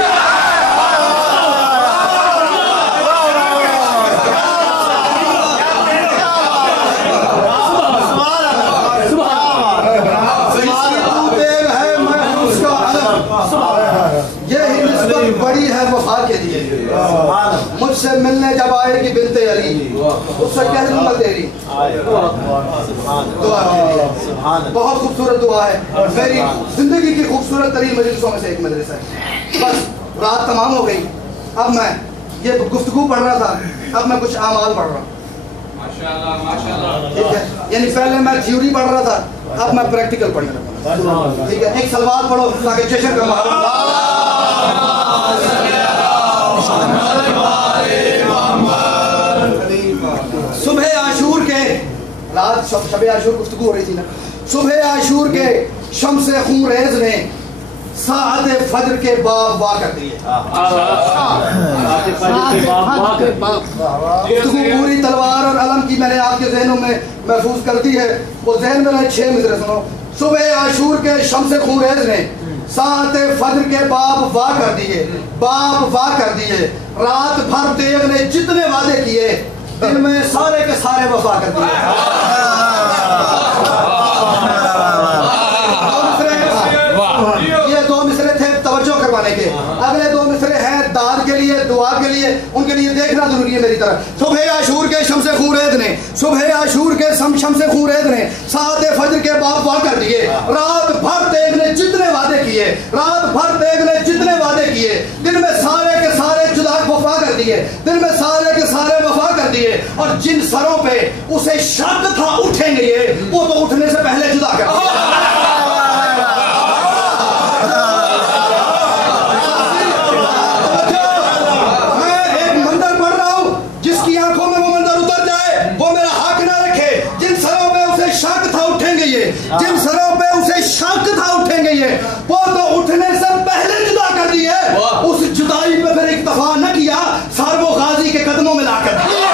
यही निस्बत बड़ी है है वफा के लिए। मुझसे मिलने जब आएगी बिनते अली उससे कह दूंगा तेरी दुआ के लिए। बहुत खूबसूरत दुआ है, मेरी जिंदगी की खूबसूरत तरीन मजलिसों में से एक मजलिस है। बस रात तमाम हो गई, अब मैं ये गुफ्तगू पढ़ रहा था, अब मैं कुछ आमाल पढ़ रहा हूँ। ठीक है, यानी पहले मैं थ्योरी पढ़ रहा था, अब मैं प्रैक्टिकल पढ़ने लगा। ठीक है, एक सलवात पढ़ो ताकि जश्न का माहौल। सुबह आशूर के रात शब आशूर गुफ्तगू हो रही थी ना, सुबह आशूर के शम्स-ए खूरेज़ ने साअत फज्र के बाब वाह कर दिए। पूरी तलवार और अलम की मैंने आपके जहनों में महफूज कर दी है, वो जहन में रहे 6 मिसरे सुनो। सुबह आशूर के शम्स-ए खूरेज़ ने साअत फज्र के बाब वाह कर दिए, बाब वाह कर दिए। रात भर देव ने जितने वादे किए दिन में सारे के सारे वफा कर दिए। ये 2 मिसरे थे तवज्जो करवाने के, अगले 2 मिसरे हैं दाद के लिए, दुआ के लिए, उनके लिए देखना जरूरी है मेरी तरफ। सुबह आशूर के शम्स-ए खूरेज़ ने, सुबह आशूर के शम्स-ए खूरेज़ ने साअत फज्र के बाब वाह कर दिए। रात भर देव ने जितने वादे किए, रात भर देव ने जितने वादे किए दिन में सारे के सारे जुदा वफा कर दिए, दिन में सारे के सारे वफा कर दिए। और जिन सरों पे उसे शक था उठेंगे ये, वो तो उठने से पहले जुदा कर दिए। जिन सरों पे उसे शक था उठेंगे ये, वो तो उठने से पहले जुदा कर दिए। उस जुदाई पे फिर इक्तफा न किया, सार्वो गाजी के कदमों में लाकर दिया।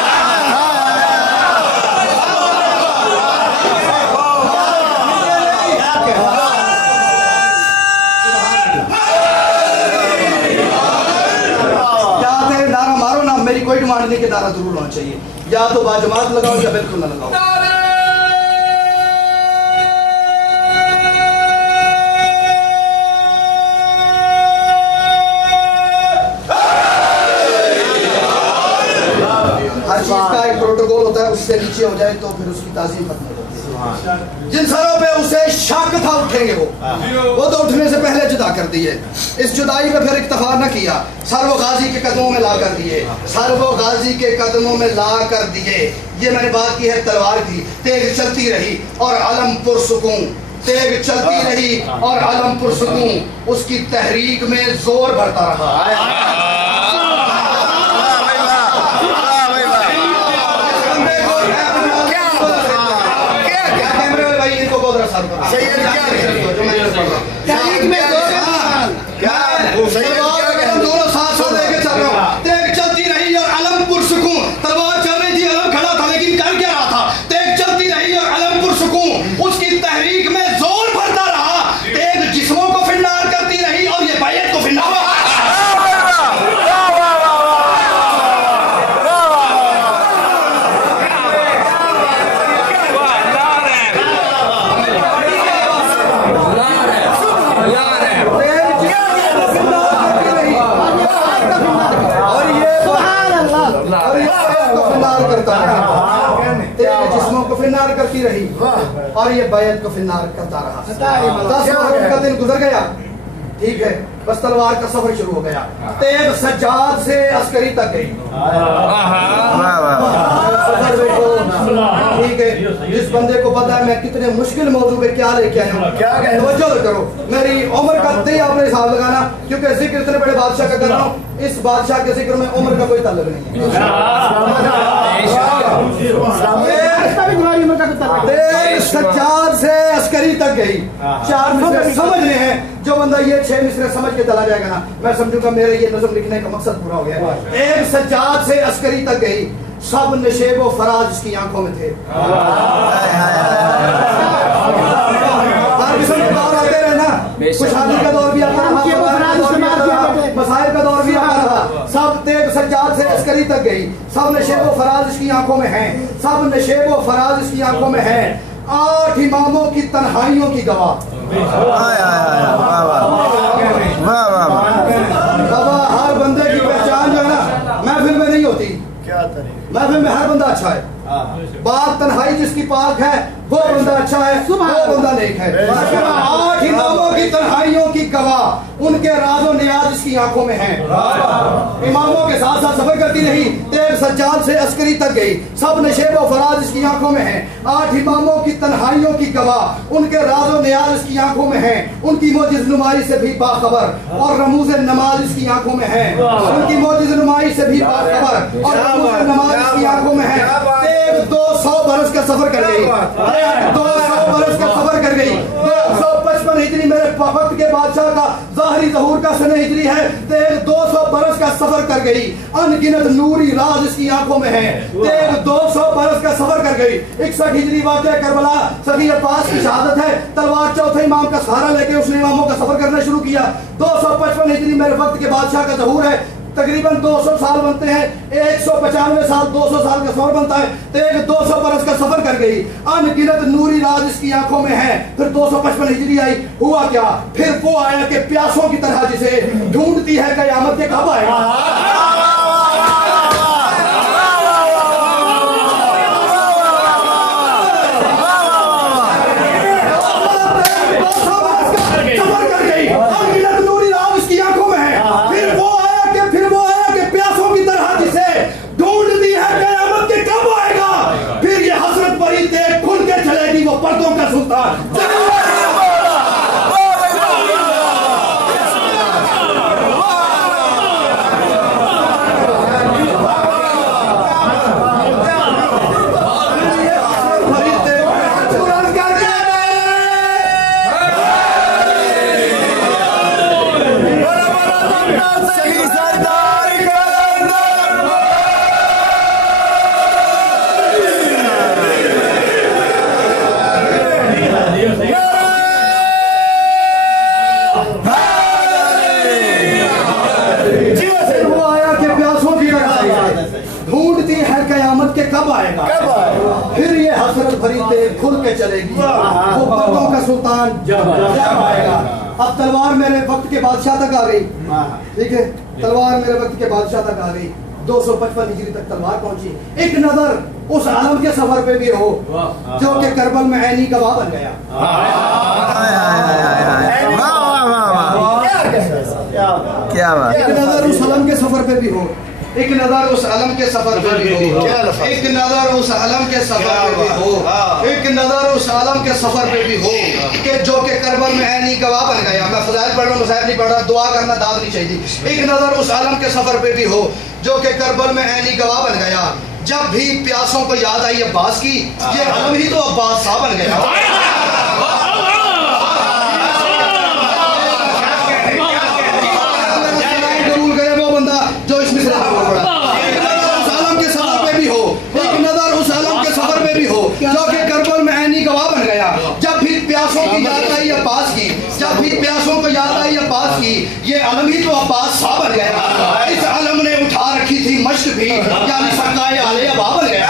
नारा मारो ना, मेरी कोई डिमांड नहीं कि नारा जरूर होना चाहिए, या तो बाजमात लगाओ या बिल्कुल ना लगाओ। हर चीज का एक प्रोटोकॉल होता है, उससे नीचे हो जाए तो फिर उसकी ताज़ीम खत्म हो जाती है। जिन सरों पे उसे शक था उठेंगे वो तो उठने से पहले जुदा कर दिए। इस जुदाई पे फिर इक्तफा न किया, सर्व गाजी के कदमों में ला कर दिए, सर्व गाजी के कदमों में ला कर दिए। ये मैंने बात की है तलवार की। तेग चलती रही और अलम पुरसुकून, तेग चलती रही और अलम पुरसुकून, उसकी तहरीक में जोर बढ़ता रहा। दोनों साथ साथ लेके चल रहा हूँ। तेग चलती रही और अलम पुरसुकून, तलवार चल रही थी, अलम खड़ा था, लेकिन कर क्या रहा था? तेग चलती रही और अलम पुरसुकून, उसकी तहरीक में जोर भरता रहा। तेग जिस्मों को फिन्नार करती रही और ये बैत को फिन्नार। जिस्मों को फिन्नार करती रही और ये बैत को फिन्नार करता रहा। 10 का दिन गुजर गया, ठीक है, बस तलवार का सफर शुरू हो गया। तेग सज्जाद से अस्करी तक गई। ठीक है, जिस बंदे को पता है मैं कितने मुश्किल मौजू पे क्या लेके आया हूँ, क्या तवज्जो करो। मेरी उम्र का तय आपने हिसाब लगाना, क्योंकि जिक्र इतने बड़े बादशाह का कर रहा हूँ, इस बादशाह के जिक्र में उम्र का कोई ताल्लुक नहीं है। सज्जाद से अस्करी तक गई। 4 मिसरे समझने हैं, जो बंदा ये 6 मिसरे समझ के चला जाएगा ना, मैं समझूंगा मेरे ये नज़म लिखने का मकसद पूरा हो गया। एक सज्जाद से अस्करी तक गई, सब नशेब व फराज उसकी आंखों में थे। आते रहे ना, खुशहाली का दौर भी आता रहा, मसाइल का दौर भी आता रहा। सब तेग सज्जाद से अस्करी तक गई, सब नशेब व फराज इसकी आंखों में हैं, सब नशेब व फराज इसकी आंखों में हैं। 8 इमामों की तन्हाइयों की गवाह। बाबा हर बंदे अच्छा है। बात तन्हाई जिसकी पाक है वो बंदा अच्छा है, वो बंदा नेक है। 8 इमामों की तन्हाइयों की गवाह उनके राजो नियाज इसकी आंखों में है। इमामों के साथ साथ सफर करती रही, तेर सज्जाद से अस्करी तक गई, सब नशेब व फराज इसकी आंखों में है। 8 इमामों की तन्हाइयों की गवाह उनके राजो नियाज इसकी आंखों में है। उनकी मोजिज़ नुमाई से भी बाखबर और रमूज नमाज इसकी आंखों में है। उनकी मोजिज़ नुमाई से भी बाखबर और रमूज नमाज इसकी आंखों में है। 200 बरस का सफर कर गई, 200 बरस का सफर कर गई। 255 हिजरी मेरे वक्त के बादशाह का ज़ाहिरी ज़हूर का सने हिजरी है। 200 बरस का सफर कर गई, अनगिनत नूरी राज इसकी आंखों में है। 200 बरस का सफर कर गई। 61 हिजरी वाक़या करबला, सभी अब्बास की शहादत है। तलवार चौथे इमाम का सहारा लेके उसने इमामों का सफर करना शुरू किया। 255 हिजरी मेरे वक्त के बादशाह का ज़हूर है। तकरीबन 200 साल बनते हैं, 195 साल 200 साल का सफर बनता है। तो 200 बरस का सफर कर गई, अनगिनत नूरी राज इसकी आंखों में है। फिर 255 हिजरी आई, हुआ क्या? फिर वो आया कि प्यासों की तरह जिसे ढूंढती है कयामत के कब आएगा। पर्दों का सुल्तान कब आएगा। फिर ये हसरत भरी तेज खुल के चलेगी, वो पर्दों का सुल्तान जब आएगा। अब तलवार मेरे वक्त के बादशाह तक आ गई, ठीक है, तलवार मेरे वक्त के बादशाह तक आ गई। 255 हिजरी तक तलवार पहुंची। एक नजर उस आलम के सफर पे भी हो जो कि करबल में ऐनी गवाह बन गया। क्या बात। एक नजर उस आलम के सफर पे भी हो, एक नजर उस अलम के सफर पे भी हो, एक नजर उस अलम के सफर पे भी हो, एक नजर उस आलम के सफर पे भी हो कि जो कि करबल में ऐनी गवाह बन गया। मैं फजाइल पढ़ रहा हूँ, मसाइल नहीं पढ़ रहा, दुआ करना दाद नहीं चाहिए। एक नजर उस आलम के सफर पे भी हो जो कि करबल में ऐनी गवाह बन गया। जब भी प्यासों को याद आई अब्बास की, ये अलम ही तो अब्बास साहब बन गया। जो कि करबल में ऐनी गवाह बन गया। जब भी प्यासों की याद आई अब्बास की, जब भी प्यासों को याद आई अब्बास की, ये अलम ही तो अब्बास साहब बन गया। इस अलम ने उठा रखी थी मश्क भी, यानी सरकाए आले अब्बा बन गया।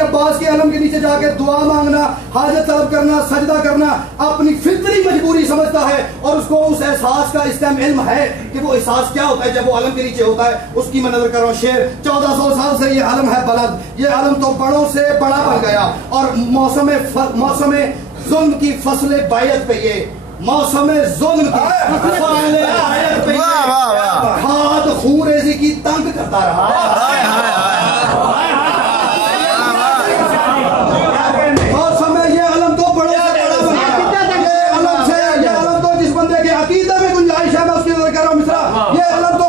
अब्बास के अलम के नीचे जाके दुआ मांगना, हाजत तलब करना, सजदा करना अपनी फितरी मजबूरी समझता है। और उसको उस एहसास का इस टाइम इल्म है कि वो एहसास क्या होता है जब वो अलम के नीचे होता है। उसकी मैं नजर कर रहा हूँ शेर। 1400 साल से ये अलम है बुलंद, ये अलम तो बड़ों से बड़ा बन गया। और मौसम जुल्म की फसले बायत पे, ये मौसम जुल्म की फसले बायत पे खाद खूरेजी की तंग करता रहा। अकीदा में गुंजाइश है, मैं उसकी नजर कर रहा हूँ मिश्रा। ये अलम तो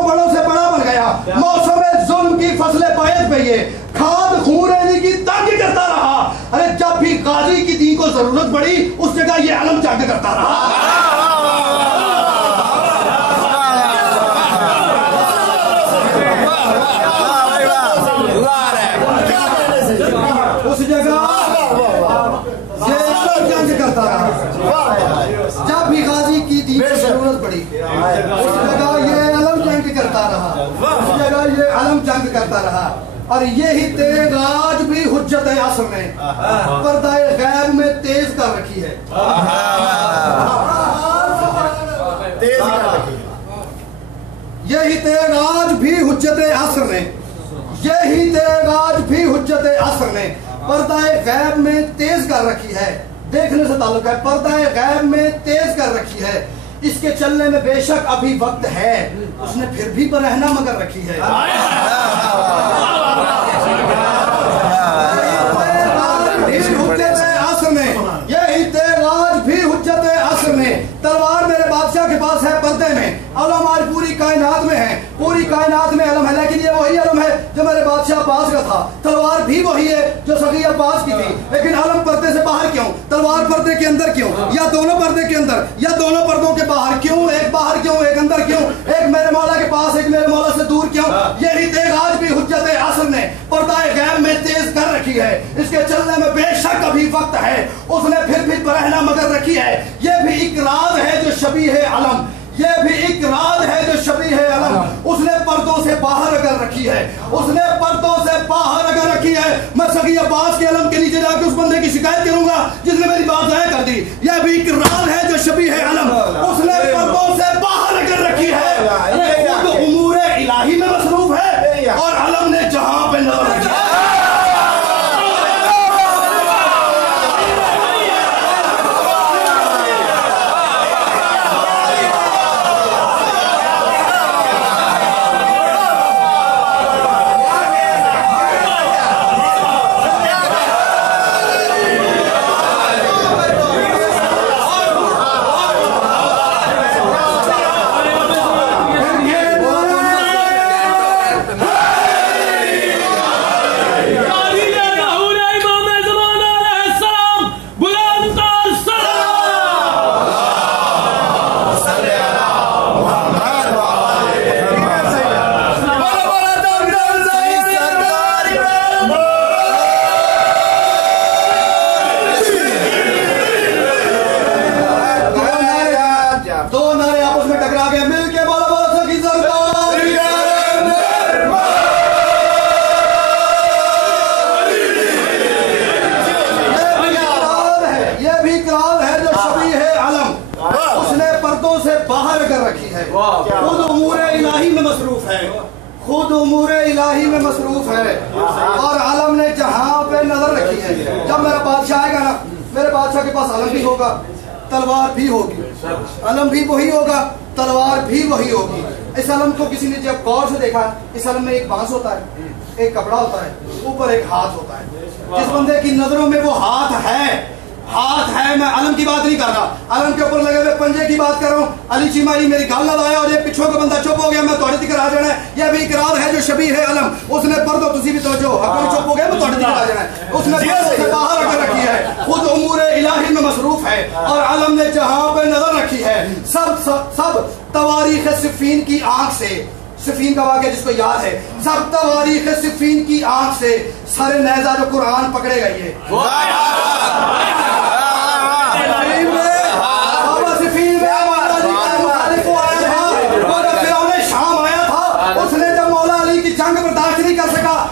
गाजी की दी को जरूरत पड़ी उस जगह ये अलम जंग करता रहा। उस जगह ये अलम जंग करता रहा। जब भी गाजी की दी को जरूरत पड़ी उस जगह ये अलम जंग करता रहा। उस जगह ये अलम जंग करता रहा। और यही तेग आज भी हुज्जत असर ने पर्दाए गैब में तेज कर रखी है। यही तेग आज भी हुज्जत असर ने, यही तेग आज भी हुज्जत असर ने पर्दाए गैब में तेज कर रखी है। देखने से ताल्लुक है, पर्दाए गैब में तेज कर रखी है। इसके चलने में बेशक अभी वक्त है, उसने फिर भी बरहना मगर रखी है। यही तेग आज भी हुज्जत असर में। तलवार मेरे बादशाह के पास है पर्दे में, अलम आज पूरी कायनात में है, पूरी कायनात में अलम है। लेकिन ये वही अलम है जो मेरे बादशाह अब्बास का था। तलवार भी वही है जो सगी अब्बास की थी, लेकिन अलम पर्दे से बाहर क्यों? तलवार पर्दे के अंदर क्यों? या दोनों पर्दे के अंदर, या दोनों पर्दों के बाहर क्यों? एक बाहर क्यों, एक अंदर क्यों? एक मेरे मौला के पास, एक मेरे मौला से दूर क्यों? यही तेग आज भी हुज्जत असर ने पर्दाए गैब में तेज कर रखी है। इसके चलने में बेशक अभी वक्त है, उसने फिर भी बरहना मगर रखी है। यह भी एक राज है जो शबी है अलम, यह भी एक राज है जो शबी है अलम। उसने पर्दों से बाहर अगर रखी है, उसने पर्दों से बाहर अगर रखी है। मैं सगी अब्बास के अलम के नीचे जाकर उस बंदे की शिकायत करूंगा जिसने मेरी बात जाया कर दी। यह भी एक राज है जो शबी है अलम, उसने पर्दों से बाहर अगर रखी है। खुद उमूरे इलाही में मसरूफ है और अलम ने जहां पे नजर रखी है। खुद उमूरे इलाही में मसरूफ है, खुद उमूरे इलाही में मसरूफ है और आलम ने जहां पे नजर रखी है। जब मेरा बादशाह आएगा ना, मेरे बादशाह के पास अलम भी होगा, तलवार भी होगी। अलम भी वही होगा, तलवार भी वही होगी। इस अलम को किसी ने जब गौर से देखा, इस अलम में एक बांस होता है, एक कपड़ा होता है, ऊपर एक हाथ होता है। जिस बंदे की नजरों में वो हाथ है, हाथ है, मैं अलम की बात नहीं कर रहा, अलम के ऊपर लगे हुए पंजे की बात कर रहा हूँ। अली चिमारी मेरी गाल ना लाया और ये पिछों का बंदा चुप हो गया, मैं तोड़े दिखा आ जाना है। यह भी इकरार है जो शबी है अलम, उसने पर्दो तुसी भी तोजो अगर चुप हो गया मैं तोड़े दिखा आ जाना है। उसने पर्दों से बाहर अगर रखी है, खुद उमूरे इलाही में मसरूफ है और अलम ने जहां पे नजर रखी है। सब तवारीख सिफीन की आंख से, सिफीन का वाक़या जिसको याद है, सब तवारीख सिफीन की आंख से सारे नेज़ा जो कुरान पकड़े गई है।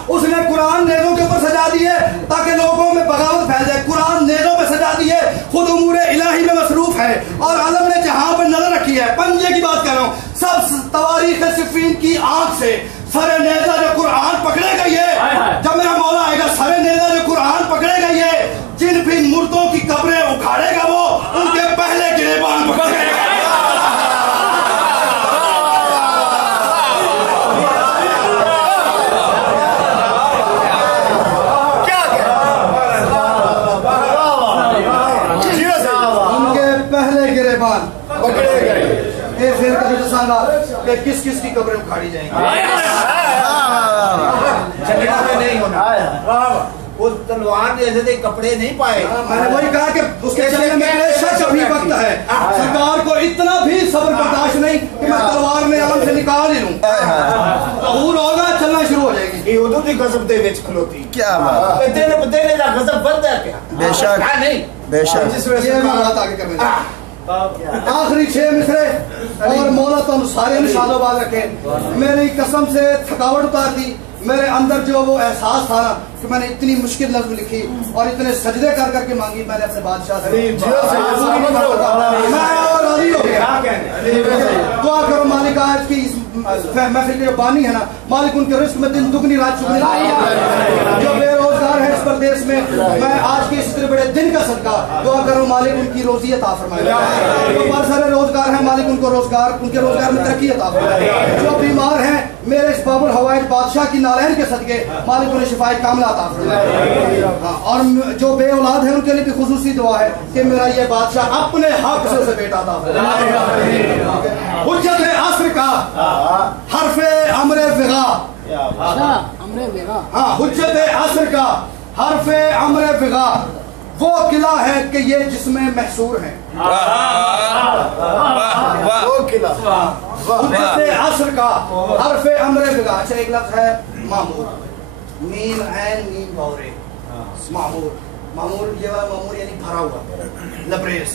उसने कुरान नेज़ों के ऊपर सजा दिए ताकि लोगों में बगावत फैल जाए, कुरान नेज़ों पे सजा दिए। खुद उमूरे इलाही में मसरूफ है और आलम ने जहां पर नजर रखी है। पंजे की बात कर रहा हूं, सब तवारीख सिफीन की आंख से सारे नेज़ा जो कुरान पकड़े गई है। जब मेरा मौला आएगा, सारे नेज़ा जो कुरान पकड़े गई है, जिन भी मुर्दों की कब्रें उखाड़ेगा वो उनके पहले गिरेबान पकड़ेगा। किस किस की कब्रें उखाड़ी जाएंगी, झगड़ा में नहीं होना। उस तलवार ने ऐसे कपड़े नहीं पाए। मैंने वही कहा कि उसके चलने में शक अभी वक्त है। सरकार को इतना भी सब्र बर्दाश्त नहीं कि मैं तलवार ने आलम से निकाल ही लूं। ज़हूर होगा, चलना शुरू हो जाएगी। ये उदू दी गज़ब दे विच खलोती। क्या बात है, तेरे दा गज़ब बनता है क्या? बेशक क्या नहीं बेशक। जिस वजह से मैं बात आगे करने आखिरी 6 मिसरे और मौला तुम सारे निशानोबाद रखे। मेरी कसम से थकावट उतार दी। मेरे अंदर जो वो एहसास था ना कि मैंने इतनी मुश्किल नज़्म लिखी और इतने सजदे कर करके मांगी मैंने अपने बादशाह से। मैं और राजी हो गया। दुआ करो मालिक आज की इस महफिल के जो बानी है ना, मालिक उनके रिस्क में दिन दुगनी रात चुगनी जो बेरोजगार है इस प्रदेश में, मैं आज के इस इतने बड़े दिन का सदका दुआ करो मालिक उनकी रोजी अता फरमाए। जो बहुत सारे रोजगार हैं मालिक उनको रोजगार, उनके रोजगार में तरक्की अता फरमाए। जो बीमार हैं मेरे इस बाबुल हवाई बादशाह की नालैन के सदके मालिक उन्हें शिफाए कामिला अता फरमाए। और जो बे औलाद है उनके लिए भी खुसूसी दुआ है कि मेरा ये बादशाह अपने हक से उसे बेटा अता फरमाए। हुज्जत असर का हरफे अमरे विगा, हाँ हुज्जत असर का हरफे अमरे विगा वो किला है कि ये जिसमें महसूर है। वो किला हुज्जत असर का हरफे अमरे विगा। अच्छा एक लफ्ज है मामूर, मीम ऐन मीम बौरे, मामूर। मामूर ये वाला मामूर यानी भरा हुआ लबरेज।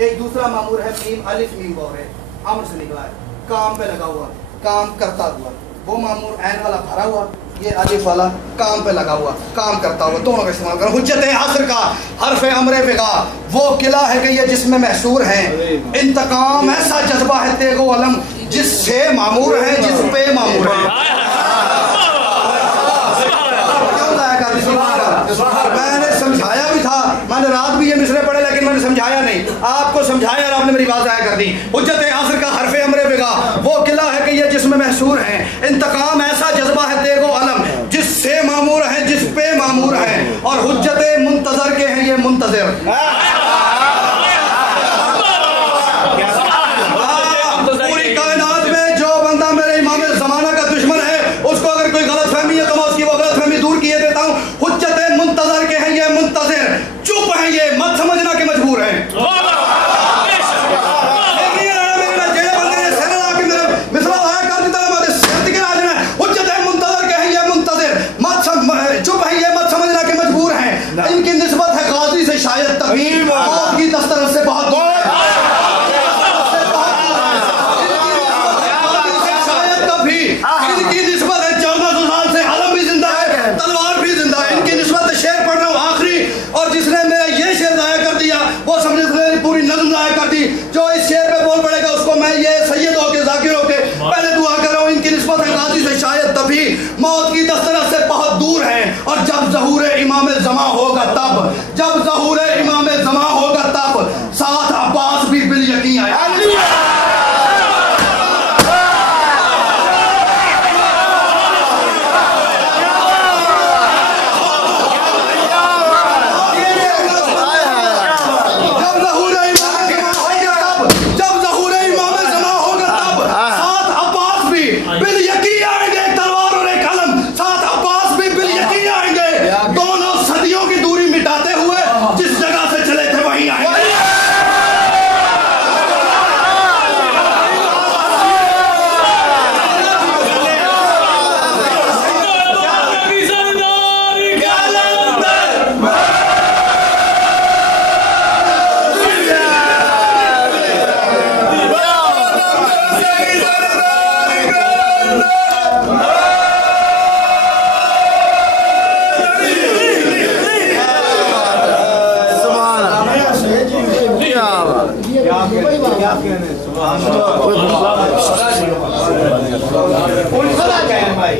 एक दूसरा मामूर है मीम अलिफ मीम बौरे, अमर से निकला है, काम पे लगा हुआ, काम करता हुआ। वो मामूर ऐन वाला भरा हुआ, ये अलिफ वाला काम पे लगा हुआ, काम करता हुआ, दोनों का इस्तेमाल करो। हुज्जत असर का हरफे अमरे बिगा वो किला है कि ये जिसमें महसूर है। इंतकाम ऐसा जज्बा है तेगो अलम जिससे मामूर है, जिस पे मामूर है। मैंने समझाया भी था, मैंने रात भी ये मिसरे पढ़े लेकिन मैंने समझाया नहीं, आपको समझाया और आपने मेरी बात जाया कर दी। हुज्जत असर का हरफे अमरे बिगा वो किला है कि ये जिसमें महसूर है। इंतकाम ऐसा जज्बा है तेगो अलम जिससे मामूर है, जिस पे मामूर है। और हुज्जत मुंतजर के हैं ये मुंतजर। पूरी कायनात में जो बंदा मेरे इमाम ज़माना का दुश्मन है उसको अगर कोई गलतफहमी है तो मैं उसकी वो गलतफहमी दूर किए देता हूँ। हुज्जत मुंतजर के हैं ये मुंतजर, चुप हैं ये, मत समझना कि मजबूर हैं। चुप है ये, मत समझना कि मजबूर हैं। इनकी निस्बत है गाजी से शायद तभी मौत की दस्तरस से बहुत दूर है। शायद तभी इनकी निस्बत है 1400 साल से आलम भी जिंदा है, तलवार भी जिंदा है। इनकी निस्बत शेर पढ़ रहा हूँ आखिरी, और जिसने मेरा ये शेर जाया कर दिया वो समझे पूरी नज़्म जाया कर दी। जो इस शेर पे बोल पड़ेगा उसको मैं ये सैयद होके जाकिर होके पहले दुआ कर रहा हूँ। इनकी निस्बत है गाजी से शायद तभी मौत की दस्तरस से बहुत दूर है। और जब ज़हूर इमाम ज़मा होगा तब, जब ज़हूर इमाम ज़मा होगा तब साथ अब्बास भी बिल यकीन आया। भाई